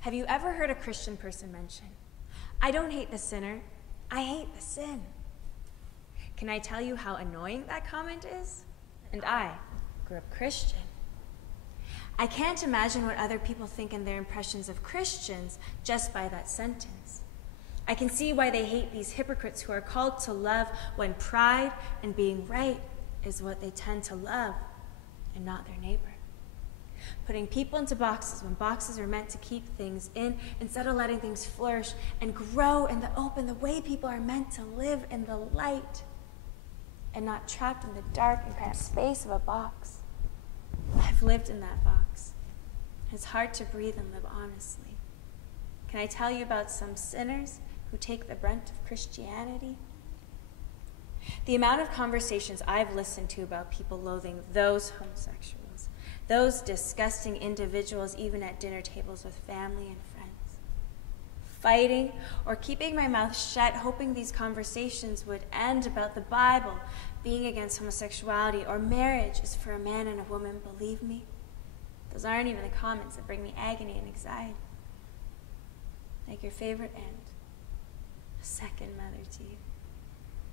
Have you ever heard a Christian person mention, "I don't hate the sinner, I hate the sin"? Can I tell you how annoying that comment is? And I grew up Christian. I can't imagine what other people think in their impressions of Christians just by that sentence. I can see why they hate these hypocrites who are called to love when pride and being right is what they tend to love and not their neighbor. Putting people into boxes when boxes are meant to keep things in instead of letting things flourish and grow in the open, the way people are meant to live in the light and not trapped in the dark and cramped space of a box. I've lived in that box. It's hard to breathe and live honestly. Can I tell you about some sinners who take the brunt of Christianity? The amount of conversations I've listened to about people loathing those homosexuals, those disgusting individuals even at dinner tables with family and friends, fighting or keeping my mouth shut, hoping these conversations would end about the Bible being against homosexuality or marriage is for a man and a woman, believe me, those aren't even the comments that bring me agony and anxiety. Like your favorite aunt, a second mother to you,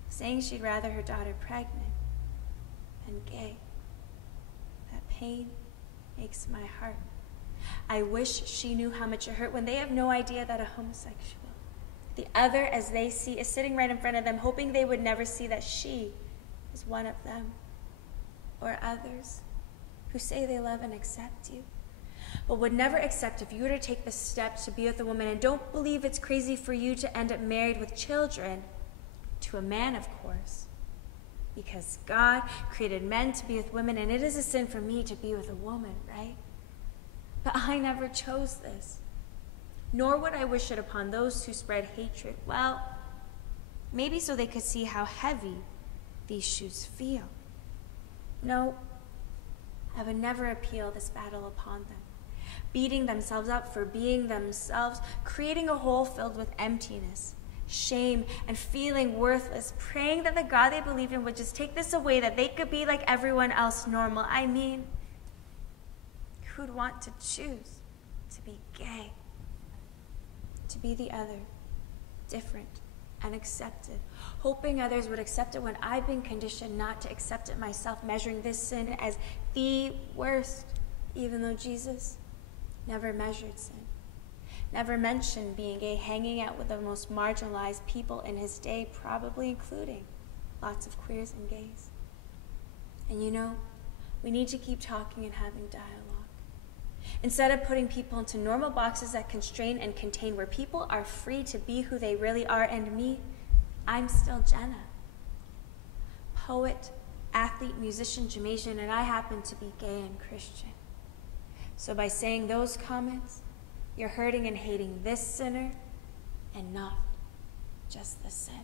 saying she'd rather her daughter pregnant than gay. That pain makes my heart. I wish she knew how much it hurt when they have no idea that a homosexual, the other as they see, is sitting right in front of them, hoping they would never see that she is one of them, or others who say they love and accept you, but would never accept if you were to take the step to be with a woman and don't believe it's crazy for you to end up married with children to a man, of course, because God created men to be with women, and it is a sin for me to be with a woman, right? But I never chose this, nor would I wish it upon those who spread hatred. Well, maybe so they could see how heavy these shoes feel. No, I would never appeal this battle upon them, beating themselves up for being themselves, creating a hole filled with emptiness, shame, and feeling worthless, praying that the God they believed in would just take this away, that they could be like everyone else, normal. I mean, who'd want to choose to be gay, to be the other, different, and accepted, hoping others would accept it when I've been conditioned not to accept it myself, measuring this sin as the worst, even though Jesus never measured sin, never mentioned being gay, hanging out with the most marginalized people in his day, probably including lots of queers and gays. And you know, we need to keep talking and having dialogue. Instead of putting people into normal boxes that constrain and contain, where people are free to be who they really are, and me, I'm still Jenna. Poet, athlete, musician, Jamaican, and I happen to be gay and Christian. So by saying those comments, you're hurting and hating this sinner and not just the sin.